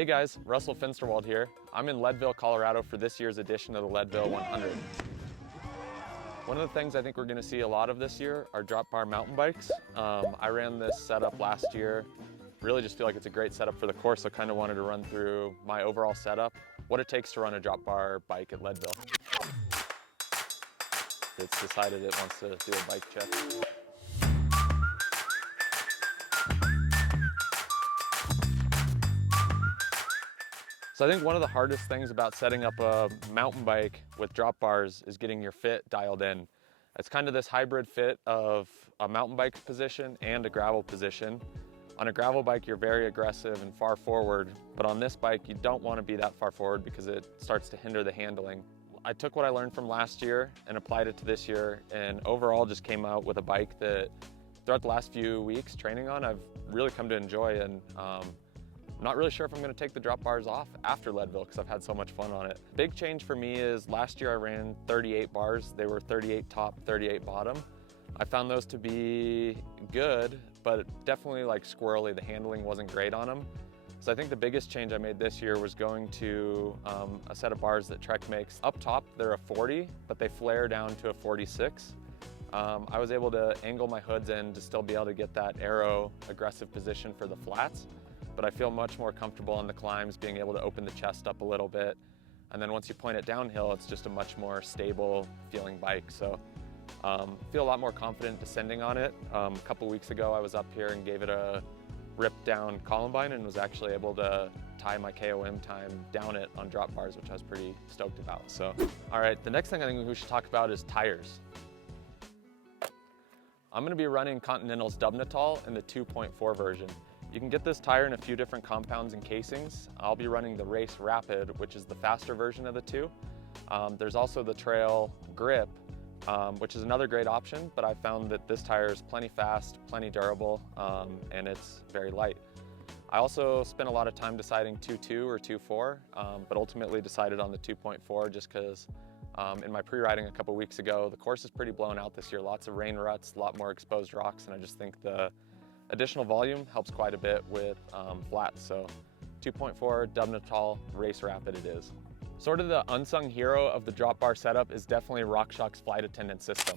Hey guys, Russell Finsterwald here. I'm in Leadville, Colorado for this year's edition of the Leadville 100. One of the things I think we're gonna see a lot of this year are drop bar mountain bikes. I ran this setup last year. Really just feel like it's a great setup for the course, so kind of wanted to run through my overall setup, what it takes to run a drop bar bike at Leadville. It's decided it wants to do a bike check. So I think one of the hardest things about setting up a mountain bike with drop bars is getting your fit dialed in. It's kind of this hybrid fit of a mountain bike position and a gravel position. On a gravel bike, you're very aggressive and far forward, but on this bike, you don't want to be that far forward because it starts to hinder the handling. I took what I learned from last year and applied it to this year, and overall just came out with a bike that throughout the last few weeks training on, I've really come to enjoy, and I'm not really sure if I'm going to take the drop bars off after Leadville because I've had so much fun on it. Big change for me is last year I ran 38 bars. They were 38 top, 38 bottom. I found those to be good, but definitely like squirrely. The handling wasn't great on them. So I think the biggest change I made this year was going to a set of bars that Trek makes. Up top, they're a 40, but they flare down to a 46. I was able to angle my hoods in to still be able to get that aero aggressive position for the flats, but I feel much more comfortable on the climbs, being able to open the chest up a little bit. And then once you point it downhill, it's just a much more stable feeling bike. So feel a lot more confident descending on it. A couple weeks ago, I was up here and gave it a rip down Columbine and was actually able to tie my KOM time down it on drop bars, which I was pretty stoked about. So, all right, the next thing I think we should talk about is tires. I'm gonna be running Continental's Dubnital in the 2.4 version. You can get this tire in a few different compounds and casings. I'll be running the Race Rapid, which is the faster version of the two. There's also the Trail Grip, which is another great option, but I found that this tire is plenty fast, plenty durable, and it's very light. I also spent a lot of time deciding 2.2 or 2.4, but ultimately decided on the 2.4 just because in my pre-riding a couple weeks ago, the course is pretty blown out this year. Lots of rain ruts, a lot more exposed rocks, and I just think the additional volume helps quite a bit with flats. So 2.4 Dubnital Race Rapid it is. Sort of the unsung hero of the drop bar setup is definitely RockShox's flight attendant system.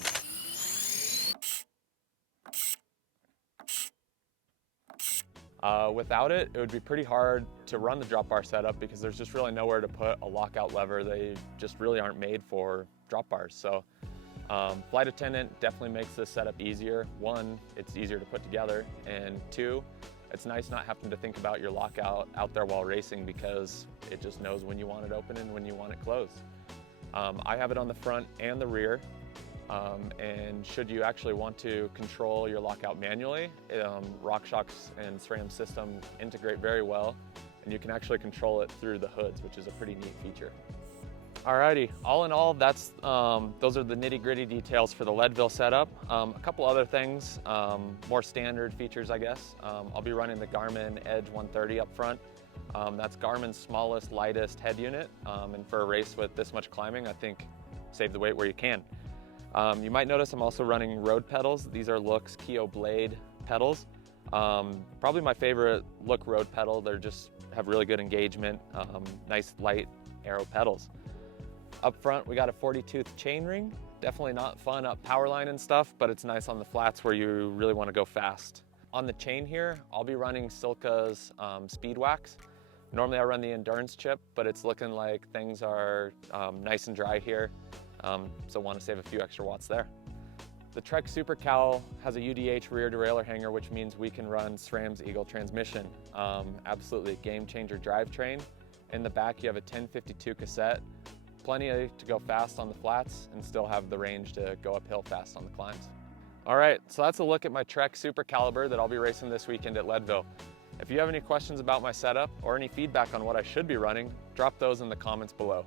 Without it, it would be pretty hard to run the drop bar setup because there's just really nowhere to put a lockout lever. They just really aren't made for drop bars. So flight attendant definitely makes this setup easier. One, it's easier to put together, and two, it's nice not having to think about your lockout out there while racing because it just knows when you want it open and when you want it closed. I have it on the front and the rear, and should you actually want to control your lockout manually, RockShox and SRAM system integrate very well, and you can actually control it through the hoods, which is a pretty neat feature. Alrighty, all in all, those are the nitty-gritty details for the Leadville setup. A couple other things, more standard features, I guess. I'll be running the Garmin Edge 130 up front. That's Garmin's smallest, lightest head unit, and for a race with this much climbing, I think save the weight where you can. You might notice I'm also running road pedals. These are Look's Keo Blade pedals. Probably my favorite Look road pedal. They just have really good engagement, nice light aero pedals. Up front, we got a 40-tooth chainring. Definitely not fun up power line and stuff, but it's nice on the flats where you really want to go fast. On the chain here, I'll be running Silka's Speed Wax. Normally I run the Endurance chip, but it's looking like things are nice and dry here, so want to save a few extra watts there. The Trek Supercal has a UDH rear derailleur hanger, which means we can run SRAM's Eagle transmission. Absolutely game changer drivetrain. In the back, you have a 1052 cassette. Plenty to go fast on the flats and still have the range to go uphill fast on the climbs. All right, so that's a look at my Trek Supercaliber that I'll be racing this weekend at Leadville. If you have any questions about my setup or any feedback on what I should be running, drop those in the comments below.